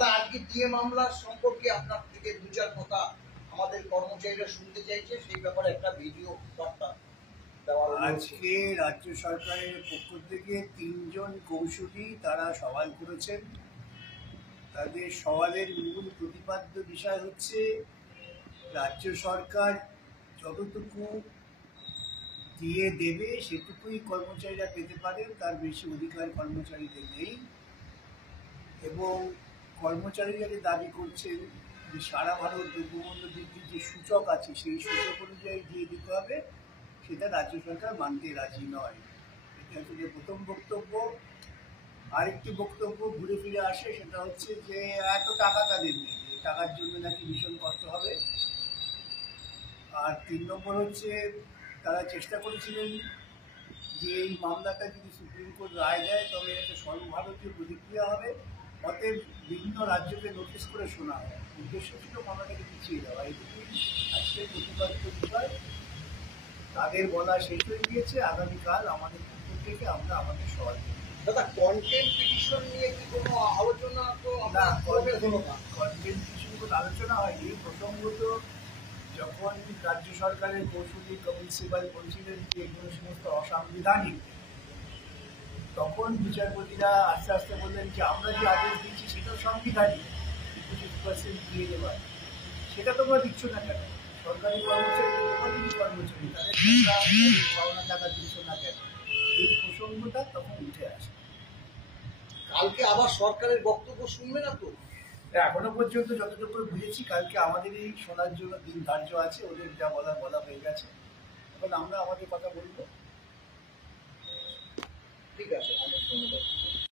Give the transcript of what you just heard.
দাদা আজকে ডিএ মামলা সম্পর্কে আপনার থেকে দু চার কথা আমাদের কর্মচারীরা শুনতে চাইছে, সেই ব্যাপারে একটা ভিডিও বার্তা দেওয়া হলো। আজকে রাজ্য সরকারের পক্ষ থেকে 3 জন কৌশলী তারা সওয়াল করেছেন। তাদের সওয়ালের মূল প্রতিপাদ্য বিষয় হচ্ছে রাজ্য সরকার যতটুকু দিয়ে দেবে সেটুকুই কর্মচারীরা পেতে পারেন, তার বেশি অধিকার কর্মচারীদের নেই। এবং কর্মচারীরা যে দাবি করছেন যে সারা ভারত দ্রব্যমূল্য বৃদ্ধির যে সূচক আছে সেই সূচক অনুযায়ী দিয়ে দিতে হবে, সেটা রাজ্য সরকার মানতে রাজি নয়। এটা হচ্ছে প্রথম বক্তব্য। আরেকটি বক্তব্য ঘুরে ফিরে আসে, সেটা হচ্ছে যে এত টাকা তাদের নেই, টাকার জন্য নাকি ভীষণ কষ্ট হবে। আর 3 নম্বর হচ্ছে তারা চেষ্টা করেছিলেন যে এই মামলাটা যদি সুপ্রিম কোর্ট রায় দেয় তবে একটা সর্বভারতীয় প্রতিক্রিয়া হবে, অতএব বিভিন্ন রাজ্যকে নোটিশ করে শোনা হয়। উদ্দেশ্য ছিল মামলাটাকে পিছিয়ে দেওয়া। এটুকুই আজকের প্রতিপাদিত বিষয়। তাদের বলা শেষ হয়ে গিয়েছে। আগামীকাল আমাদের পক্ষ থেকে আমরা আমাদের সওয়াল করব। দাদা কন্টেন্ট পিটিশন নিয়ে কি কোনো আলোচনা? তো না, কন্টেন্ট পিটিশন কোনো আলোচনা হয়নি। প্রসঙ্গত যখন রাজ্য সরকারের কৌশলী কপিল সিবাল বলছিলেন যে এগুলো সমস্ত অসাংবিধানিক, তখন বিচারপতিরা আস্তে আস্তে বললেন যে আমরা যে আদেশ দিচ্ছি সেটাও সাংবিধানিক, 25% দিয়ে দেওয়ার, সেটা তোমরা দিচ্ছ না কেন? সরকারি কর্মচারী কর্মচারী তাদের পাওনা টাকা দিচ্ছ না কেন? এই প্রসঙ্গটা তখন উঠে আসে। কালকে আবার সরকারের বক্তব্য শুনবে না তো? এখনো পর্যন্ত যতটুকু বুঝেছি কালকে আমাদেরই শোনার জন্য দিন ধার্য আছে। ওদের যা বলা হয়ে গেছে, এখন আমরা আমাদের কথা বলবো। ঠিক আছে, অনেক ধন্যবাদ।